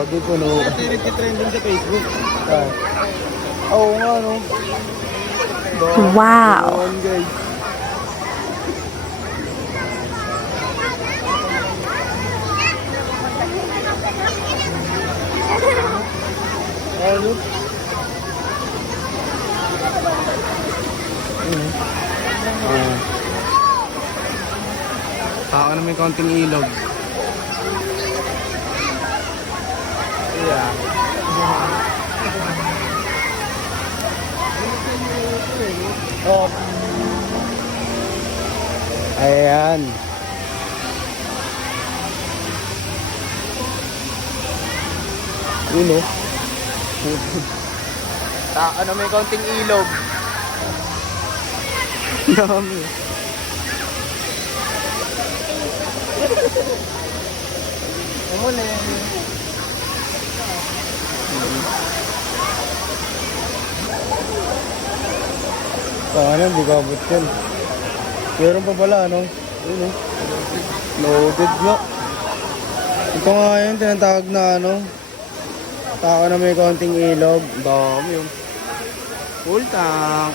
Gagi puno. Ito yung nagtitrending sa Facebook. Oo nga, no? Wow. Ayan, guys. Ano? Tao na may konting ilog. Yeah. Oh. Ayan. Yun, oh. Tao na may konting ilog. Dami. Umuli. Paano, hindi ka abot yan. Meron pa pala, ano? Yun, oh. Loaded nga. Ito nga yun, tinatawag na ano. Tao na may konting ilog. Dami yun. Full tank.